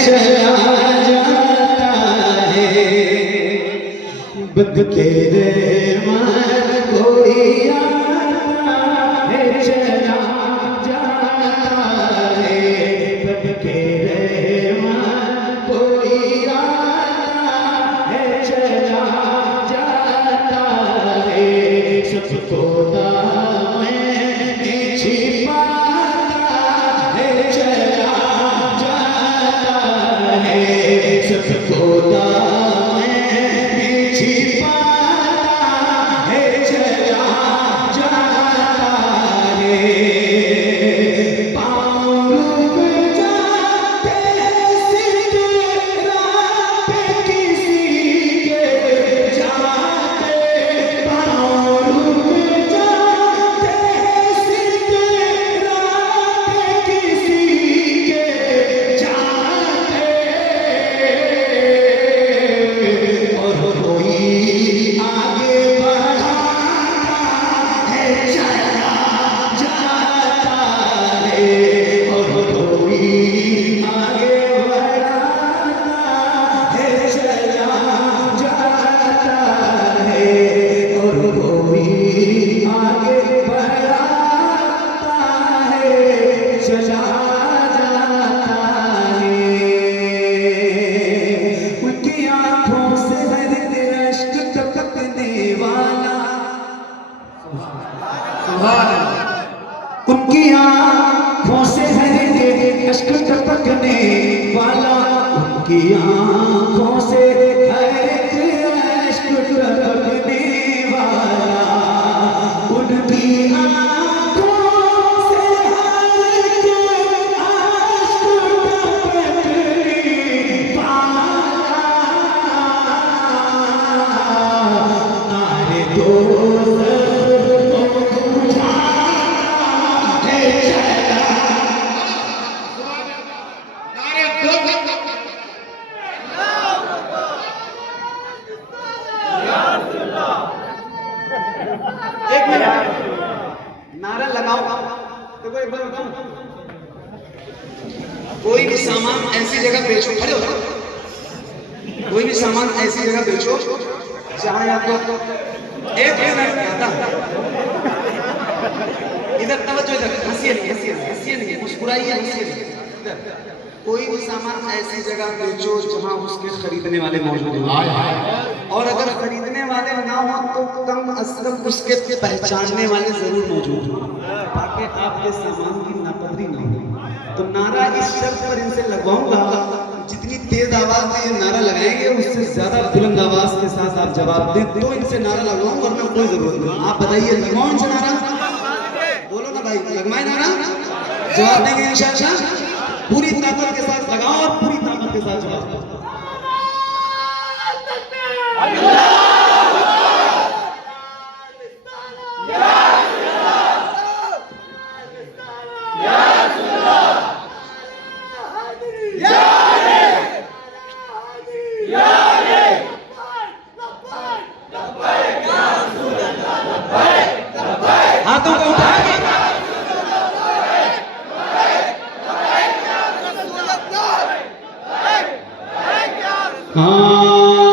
चला जाता है, बद के रहमान कोई आता है, चला जाता है, बद के रहमान कोई आता है, चला जाता है, सबको दामन में छिपाता है, चला जाता है, सबको दामन में छिपाता है, चला जाता है। पाँव रुक जाते हैं सिकरा पे किसी के जाते, पाँव रुक जाते हैं सिकरा पे किसी के जाते, और कोई आगे बढ़ाता है, चला जाता है, और कोई आगे बढ़ाता है, चला जाता है, और कोई आगे बढ़ाता है, चला जाता है। उनकी आंखों से दर्द अश्क टपकने वाला, उनकी आंखों से दर्द अश्क टपकने वाला, उनकी आंखों से दर्द अश्क टपकने वाला, उनकी आंखों से दर्द अश्क टपकने वाला, नारे दो एक मिनट नारा लगाओ। देखो एक बार बताऊं, कोई भी सामान ऐसी जगह बेचो, खड़े हो जाओ, कोई भी सामान ऐसी जगह बेचो जहां आपको एक मिनट आता, इधर तवज्जो, इधर हंसिए नहीं, हंसिए नहीं, हंसिए नहीं, मुस्कुराइए, हंसिए नहीं, इधर कोई भी सामान ऐसी जगह बेचो जहां उसके खरीदने वाले मौजूद हो, और अगर खरीदने वाले ना हो तो कम अज़ कम उसके पहचानने वाले जरूर मौजूद हो, ताकि आपके सामान की नापदरी ना हो। तो नारा इस शर्त पर इनसे लगवाऊंगा, जितनी तेज आवाज में ये नारा लगाएंगे उससे ज्यादा बुलंद आवाज के साथ आप जवाब दें, तो इनसे नारा लगवाऊं, वरना कोई जरूरत नहीं। आप बताइए, लगवाओ इनसे नारा? बोलो ना भाई, लगवाए नारा? जवाब देंगे इंशाअल्लाह? पूरी ताकत के साथ लगाओ और पूरी ताकत के साथ जवाब दो। हाथों को उठा के हाँ